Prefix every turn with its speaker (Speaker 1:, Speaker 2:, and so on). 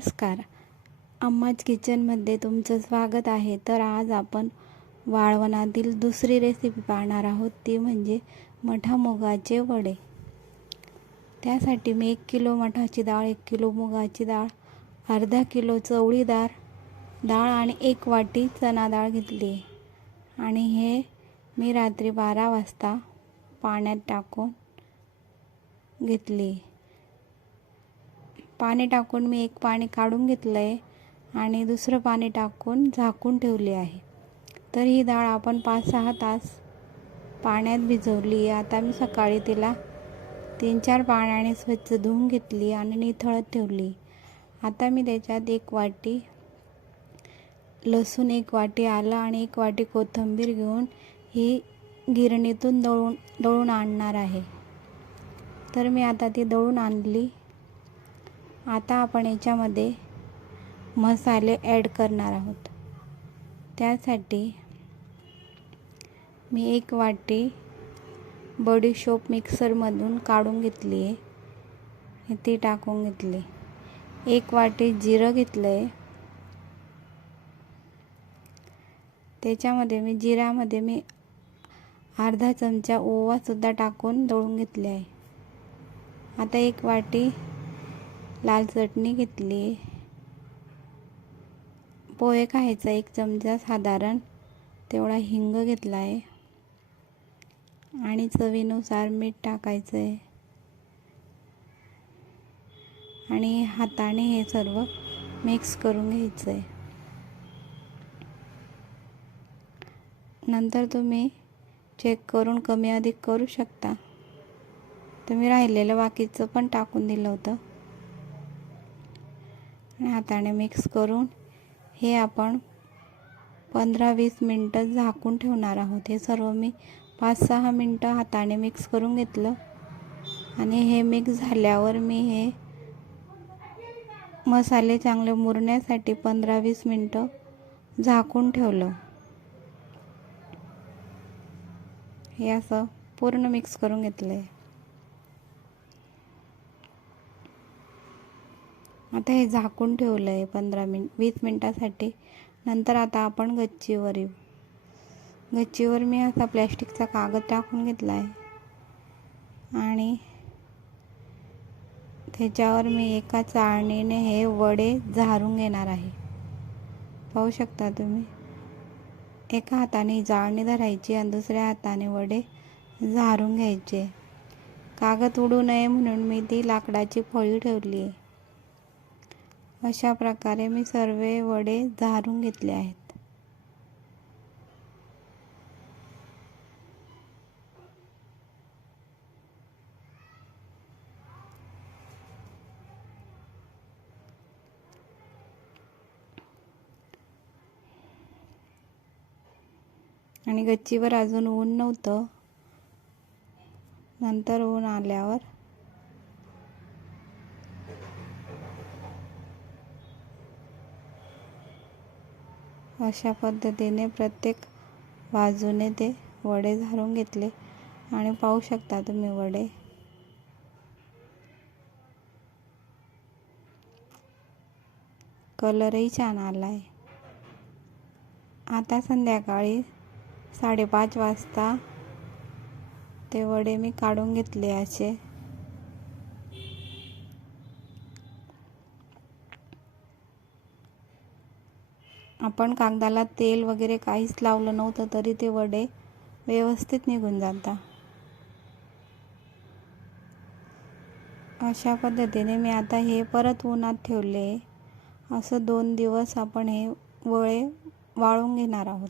Speaker 1: नमस्कार. अम्माज किचनमध्ये तुमचं स्वागत आहे. तर आज आपण वाळवणातील दुसरी रेसिपी पाहणार आहोत. ती म्हणजे मठा मुगाचे वडे. त्यासाठी मी एक किलो मठाची डाळ एक किलो मुगाची डाळ अर्धा किलो चवळी डाळ डाळ आणि एक वाटी चणा डाळ घेतली आहे. आणि हे मी रात्री बारा वाजता पाण्यात टाकून घेतली पाणी टाकून मी एक पाणी काढून घेतलं आहे आणि दुसरं पाणी टाकून झाकून ठेवले आहे. तर ही डाळ आपण पाच सहा तास पाण्यात भिजवली. आहे आता मी सकाळी तिला तीन चार पाण्याने स्वच्छ धुवून घेतली आणि निथळत ठेवली. आता मी त्याच्यात एक वाटी लसूण एक वाटी आलं आणि एक वाटी कोथिंबीर घेऊन ही गिरणीतून दळून दळून आणणार आहे. तर मी आता ती दळून आणली. आता आपण याच्यामध्ये मसाले ॲड करणार आहोत. त्यासाठी मी एक वाटी बडीशोप मिक्सरमधून काढून घेतली आहे. ती टाकून घेतली. एक वाटी जिरं घेतलं आहे त्याच्यामध्ये मी जिऱ्यामध्ये मी अर्धा चमचा ओवासुद्धा टाकून दळून घेतले आहे. आता एक वाटी लाल चटणी घेतली. पोहे खायचा एक चमचा साधारण तेवढा हिंग घेतला आहे आणि चवीनुसार मीठ टाकायचं आहे आणि हाताने हे सर्व मिक्स करून घ्यायचं आहे नंतर तुम्ही चेक करून कमी अधिक करू शकता. तुम्ही राहिलेलं बाकीचं पण टाकून दिलं होतं. हाताने मिक्स करून हे आपण पंधरा वीस मिनटं झाकून ठेवणार आहोत. हे सर्व मी पाच सहा मिनटं हाताने मिक्स करून घेतलं. आणि हे मिक्स झाल्यावर मी हे मसाले चांगले मुरण्यासाठी पंधरा वीस मिनटं झाकून ठेवलं. हे असं पूर्ण मिक्स करून घेतलं आहे आता हे झाकून ठेवलं आहे पंधरा मिनिट वीस मिनटासाठी. नंतर आता आपण गच्चीवर येऊ. गच्चीवर मी असा प्लॅस्टिकचा कागद टाकून घेतला आहे आणि त्याच्यावर मी एका चाळणीने हे वडे झारून घेणार आहे. पाहू शकता तुम्ही? एका हाताने जाळणी धरायची आणि दुसऱ्या हाताने वडे झारून घ्यायचे. कागद उडू नये म्हणून मी ती लाकडाची फळी ठेवली आहे अशा प्रकारे मी सर्व वडे झारून घेतले आहेत. आणि गच्चीवर अजून ऊन नव्हतं. नंतर ऊन आल्यावर अशा पद्धतीने प्रत्येक बाजूने ते वडे झारून घेतले. आणि पाहू शकता तुम्ही वडे. कलरही छान आला आहे आता संध्याकाळी साडेपाच वाजता ते वडे मी काढून घेतले असे. आपण कागदाला तेल वगैरे काहीच लावलं नव्हतं तरी ते वडे व्यवस्थित निघून जातात अशा पद्धतीने मी आता हे परत उन्हात ठेवले. असं दोन दिवस आपण हे वळे वाळून घेणार आहोत.